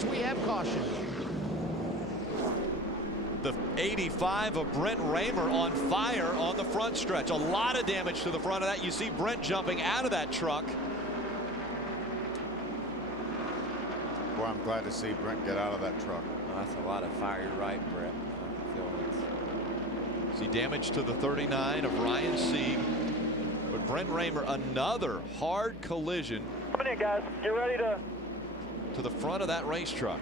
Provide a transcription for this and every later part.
as we have caution. The 85 of Brent Raymer on fire on the front stretch. A lot of damage to the front of that. You see Brent jumping out of that truck. Boy, I'm glad to see Brent get out of that truck. Oh, that's a lot of fire. You're right, Brett. See damage to the 39 of Ryan Sieg. But Brent Raymer, another hard collision. Coming in, guys. Get ready to the front of that race truck.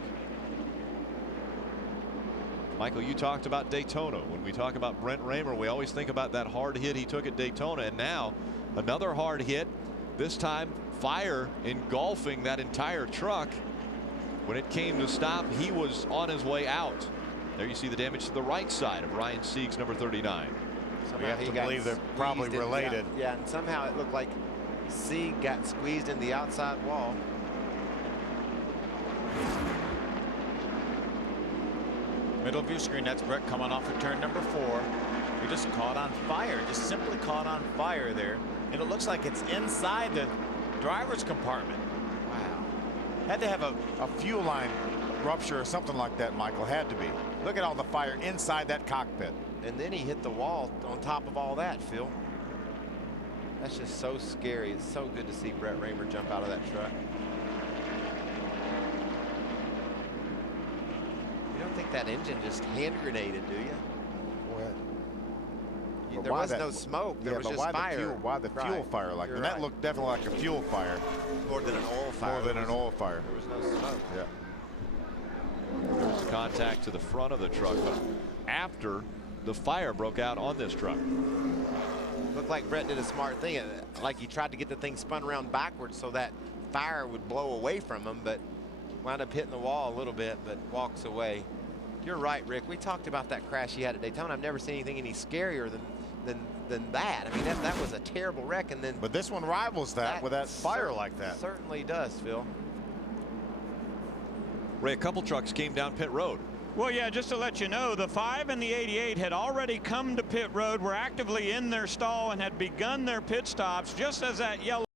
Michael, you talked about Daytona. When we talk about Brent Raymer, we always think about that hard hit he took at Daytona, and now another hard hit, this time fire engulfing that entire truck. When it came to stop, he was on his way out. There you see the damage to the right side of Ryan Sieg's number 39. We have to believe they're probably related. Yeah, and somehow it looked like Sieg got squeezed in the outside wall. Middle view screen, that's Brett coming off of turn number 4. He just caught on fire, just simply caught on fire there. And it looks like it's inside the driver's compartment. Wow. Had to have a fuel line rupture or something like that, Michael. Had to be. Look at all the fire inside that cockpit. And then he hit the wall on top of all that, Phil. That's just so scary. It's so good to see Brent Raymer jump out of that truck. You don't think that engine just hand grenaded, do you? Well, there was no smoke. There was just fire. Why the fuel fire like that? And that looked definitely like a fuel fire. More than an oil fire. More than an oil fire. There was no smoke. Yeah. There was contact to the front of the truck, but after the fire broke out on this truck. Looked like Brett did a smart thing. Like he tried to get the thing spun around backwards so that fire would blow away from him, but wound up hitting the wall a little bit, but walks away. You're right, Rick. We talked about that crash he had at Daytona. I've never seen anything any scarier than that. I mean, that was a terrible wreck. And then, but this one rivals that with that fire like that. Certainly does, Phil. Ray, a couple trucks came down pit road. Well, yeah, just to let you know, the 5 and the 88 had already come to pit road, were actively in their stall, and had begun their pit stops just as that yellow